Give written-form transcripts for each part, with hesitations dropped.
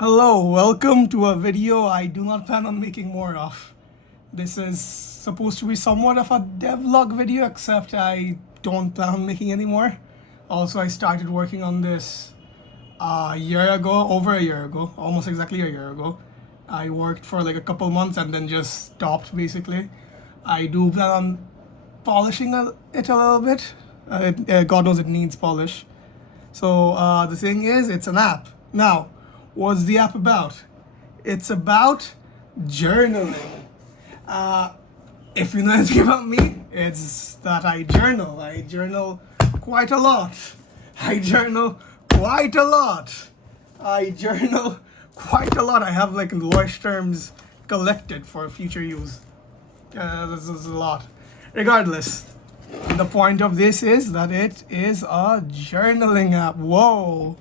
Hello, welcome to a video I do not plan on making more of. This is supposed to be somewhat of a devlog video, except I don't plan on making any more. Also, I started working on this a year ago, over a year ago, almost exactly a year ago. I worked for like a couple months and then just stopped basically. I do plan on polishing it a little bit. God knows it needs polish. So the thing is, it's an app. Now, what's the app about? It's about journaling. If you know anything about me, it's that I journal. I journal quite a lot. I journal quite a lot. I journal quite a lot. I have like voice terms collected for future use. This is a lot. Regardless, the point of this is that it is a journaling app. Whoa.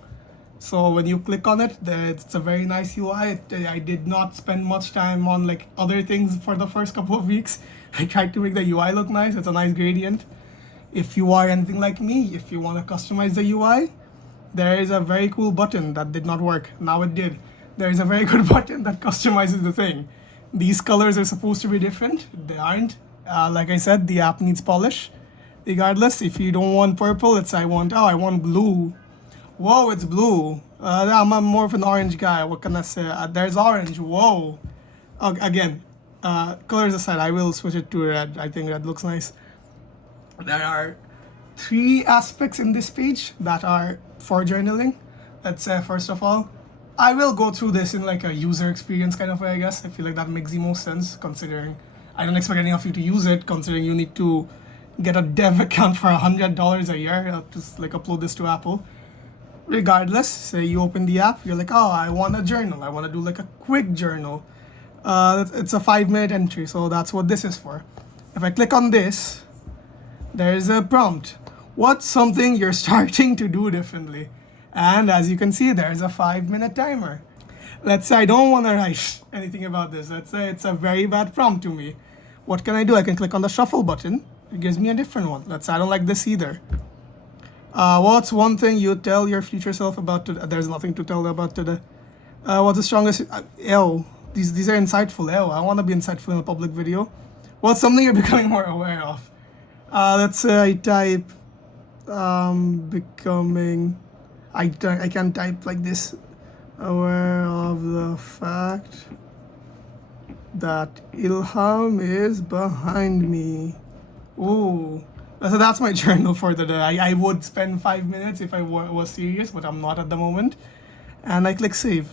So when you click on it, it's a very nice UI. I did not spend much time on like other things for the first couple of weeks. I tried to make the UI look nice. It's a nice gradient. If you are anything like me, if you want to customize the UI, there is a very cool button that did not work. Now it did. There is a very good button that customizes the thing. These colors are supposed to be different. They aren't. Like I said, the app needs polish. Regardless, if you don't want purple, I want blue. Whoa, it's blue. I'm more of an orange guy. What can I say? There's orange. Whoa. Again, colors aside, I will switch it to red. I think red looks nice. There are three aspects in this page that are for journaling. Let's say, first of all, I will go through this in like a user experience kind of way, I guess. I feel like that makes the most sense, considering I don't expect any of you to use it, considering you need to get a dev account for $100 a year to like upload this to Apple. Regardless, say you open the app, you're like, oh, I want a journal. I want to do like a quick journal. It's a 5-minute entry, so that's what this is for. If I click on this, there's a prompt. What's something you're starting to do differently? And as you can see, there's a 5-minute timer. Let's say I don't want to write anything about this. Let's say it's a very bad prompt to me. What can I do? I can click on the shuffle button. It gives me a different one. Let's say I don't like this either. What's one thing you tell your future self about today? There's nothing to tell about today. What's the strongest? These are insightful. I want to be insightful in a public video. What's something you're becoming more aware of? Let's say I type becoming. I can type like this. Aware of the fact that Ilham is behind me. Ooh. So that's my journal for the day. I would spend 5 minutes if I was serious, but I'm not at the moment. And I click save.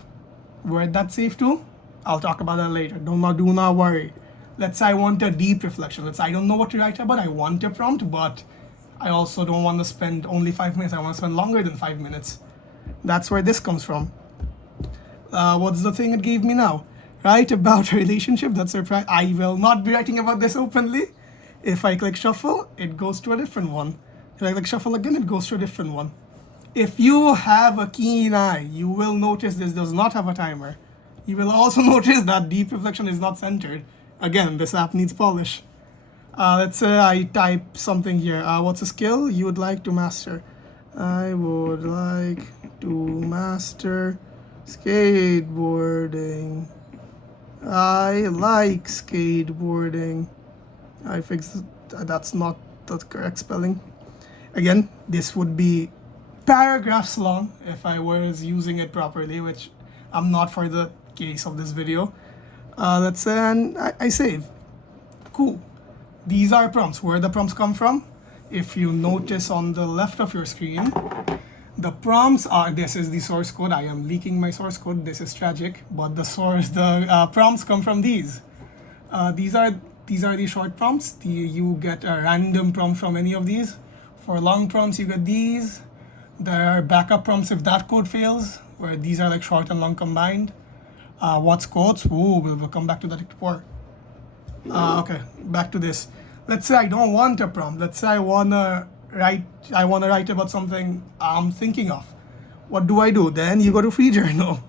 Where'd that save to? I'll talk about that later. Do not worry. Let's say I want a deep reflection. Let's say I don't know what to write about. I want a prompt, but I also don't want to spend only 5 minutes. I want to spend longer than 5 minutes. That's where this comes from. What's the thing it gave me now? Write about a relationship that's surprised. I will not be writing about this openly. If I click shuffle, it goes to a different one. If I click shuffle again, it goes to a different one. If you have a keen eye, you will notice this does not have a timer. You will also notice that deep reflection is not centered. Again, this app needs polish. Let's say I type something here. What's a skill you would like to master? I would like to master skateboarding. I like skateboarding. I fixed that's not the correct spelling. Again, this would be paragraphs long if I was using it properly, which I'm not for the case of this video. Let's say, and I save. Cool. These are prompts. Where the prompts come from? If you notice on the left of your screen, the prompts are, this is the source code. I am leaking my source code. This is tragic, but the prompts come from these. These are the short prompts. You get a random prompt from any of these. For long prompts, you get these. There are backup prompts if that code fails, where these are like short and long combined. What's quotes? Ooh, we'll come back to that more. Okay, back to this. Let's say I don't want a prompt. Let's say I wanna write about something I'm thinking of. What do? Then you go to free journal.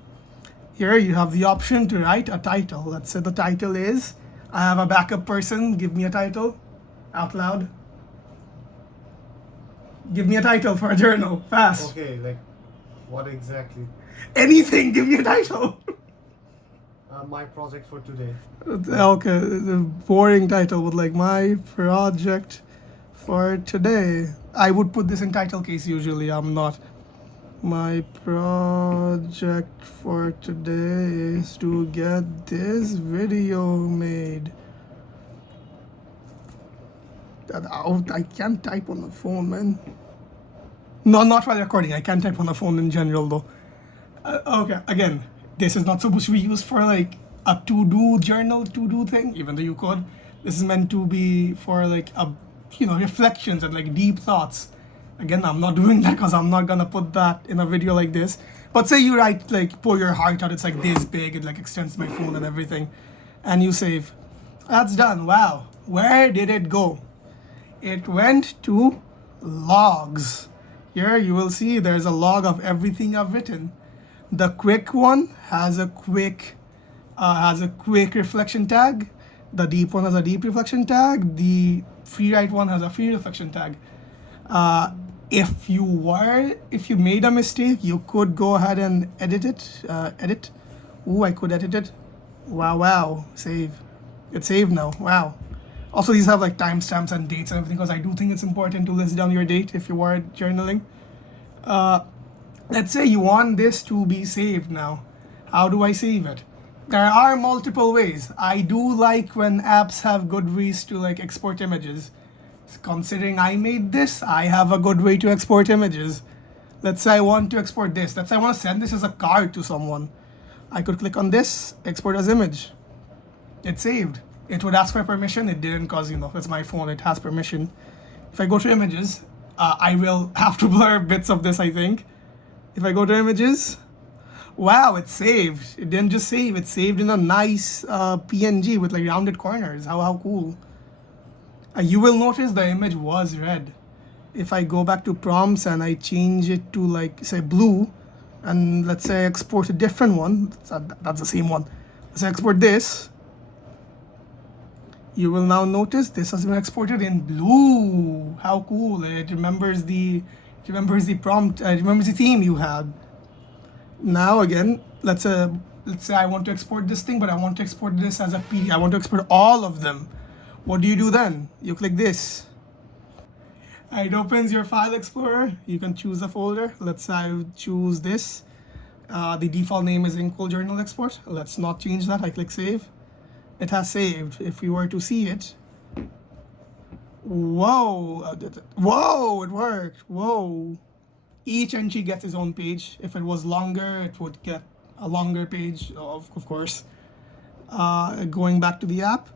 Here you have the option to write a title. Let's say the title is, I have a backup person, give me a title, out loud. Give me a title for a journal, fast. Okay, like what exactly? Anything, give me a title. My project for today. Okay, the boring title would like my project for today. I would put this in title case usually. I'm not. My project for today is to get this video made. I can't type on the phone, man. No, not while recording. I can't type on the phone in general, though. Okay, again, this is not supposed to be used for like a to-do journal, to-do thing, even though you could. This is meant to be for like reflections and like deep thoughts. Again, I'm not doing that because I'm not gonna put that in a video like this. But say you write like pour your heart out, it's like this big, it like extends my phone and everything, and you save. That's done. Wow, where did it go? It went to logs. Here you will see there's a log of everything I've written. The quick one has a quick reflection tag. The deep one has a deep reflection tag. The free write one has a free reflection tag. If you made a mistake, you could go ahead and edit it. Edit. Ooh, I could edit it. Wow. Save. It's saved now. Wow. Also, these have like timestamps and dates and everything because I do think it's important to list down your date if you are journaling. Let's say you want this to be saved now. How do I save it? There are multiple ways. I do like when apps have good ways to like export images. Considering I made this, I have a good way to export images. Let's say I want to export this. Let's say I want to send this as a card to someone. I could click on this, export as image. It's saved. It would ask for permission. It didn't because, it's my phone. It has permission. If I go to images, I will have to blur bits of this, I think. If I go to images, wow, it's saved. It didn't just save. It's saved in a nice PNG with like rounded corners. How cool. You will notice the image was red. If I go back to prompts and I change it to like say blue, and let's say I export a different one, that's the same one. Let's say export this. You will now notice this has been exported in blue. How cool. It remembers the prompt, it remembers the theme you had. Now again, let's say I want to export this thing, but I want to export this as a PDF. I want to export all of them. What do you do then? You click this. It opens your file explorer. You can choose a folder. Let's say I choose this. The default name is Inkwell Journal Export. Let's not change that. I click save. It has saved. If you were to see it, whoa, it worked. Whoa. Each entry gets its own page. If it was longer, it would get a longer page, of course. Going back to the app,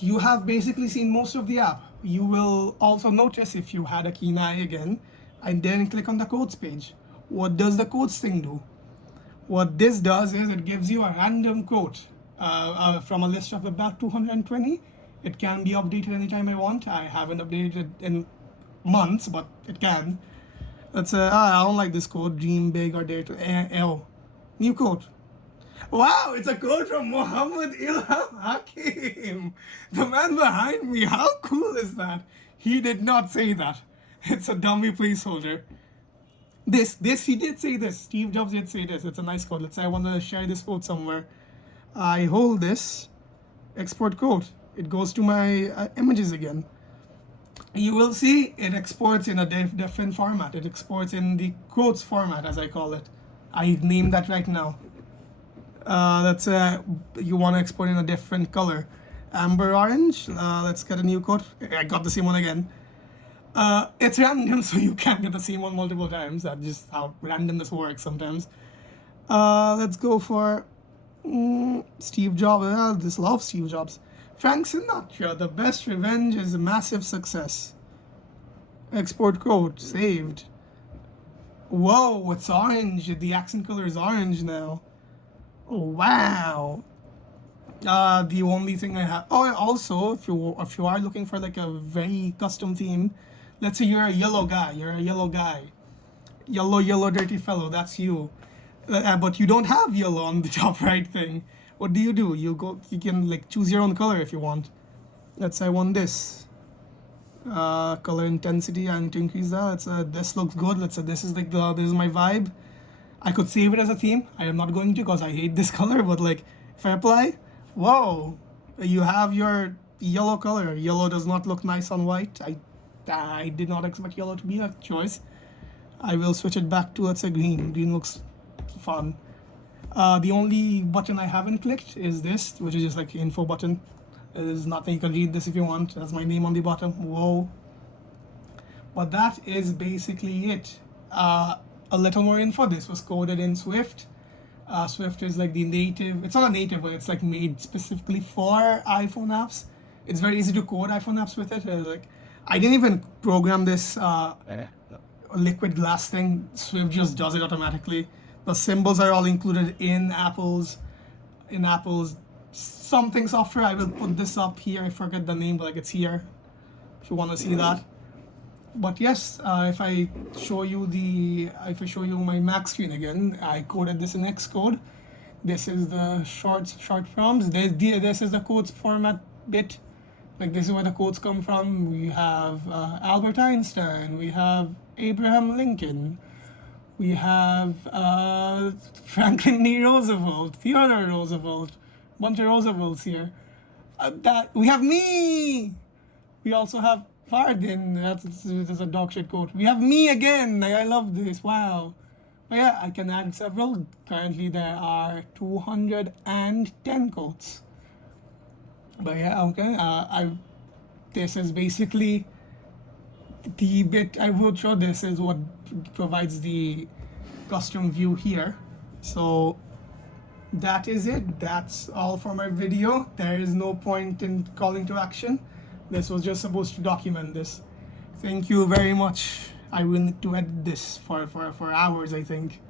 you have basically seen most of the app. You will also notice if you had a keen eye again, and then click on the codes page. What does the codes thing do? What this does is it gives you a random quote from a list of about 220. It can be updated anytime I want. I haven't updated it in months, but it can. Let's say, I don't like this quote, dream big or dare to, new quote. Wow, it's a quote from Muhammad Ilham Hakim, the man behind me. How cool is that? He did not say that. It's a dummy placeholder. This he did say this. Steve Jobs did say this. It's a nice quote. Let's say I want to share this quote somewhere. I hold this, export quote. It goes to my images again. You will see it exports in a different format. It exports in the quotes format, as I call it. I named that right now. Let's say you want to export in a different color. Amber orange. Let's get a new quote. I got the same one again. It's random, so you can't get the same one multiple times. That's just how randomness works sometimes. Let's go for Steve Jobs. I just love Steve Jobs. Frank Sinatra, the best revenge is a massive success. Export quote, saved. Whoa, it's orange. The accent color is orange now. Oh, wow. The only thing I have. Oh, also, if you are looking for like a very custom theme, let's say you're a yellow guy. Yellow, dirty fellow. That's you. But you don't have yellow on the top right thing. What do? You can like choose your own color if you want. Let's say I want this. Color intensity, I need to increase that. Let's say this looks good. Let's say this is like this is my vibe. I could save it as a theme. I am not going to because I hate this color, but like if I apply, whoa, you have your yellow color. Yellow does not look nice on white. I did not expect yellow to be a choice. I will switch it back to, let's say, green. Green looks fun. The only button I haven't clicked is this, which is just like info button. There's nothing. You can read this if you want. That's my name on the bottom. Whoa. But that is basically it. A little more info. This was coded in Swift. Swift is like the native. It's not a native, but it's like made specifically for iPhone apps. It's very easy to code iPhone apps with it. Like I didn't even program this liquid glass thing. Swift just does it automatically. The symbols are all included in Apple's something software. I will put this up here. I forget the name, but like it's here if you want to see that. But yes, if I show you my Mac screen again, I coded this in Xcode. This is the short forms. This is the codes format bit. Like this is where the codes come from. We have Albert Einstein. We have Abraham Lincoln. We have Franklin D. Roosevelt, Theodore Roosevelt, bunch of Roosevelts here. That we have me. We also have Fardin. That's a dog shit quote. We have me again. I love this. Wow. But yeah, I can add several. Currently there are 210 quotes. But yeah, okay. This is basically the bit I will show. This is what provides the custom view here. So that is it. That's all for my video. There is no point in calling to action. This was just supposed to document this. Thank you very much. I will need to edit this for hours, I think.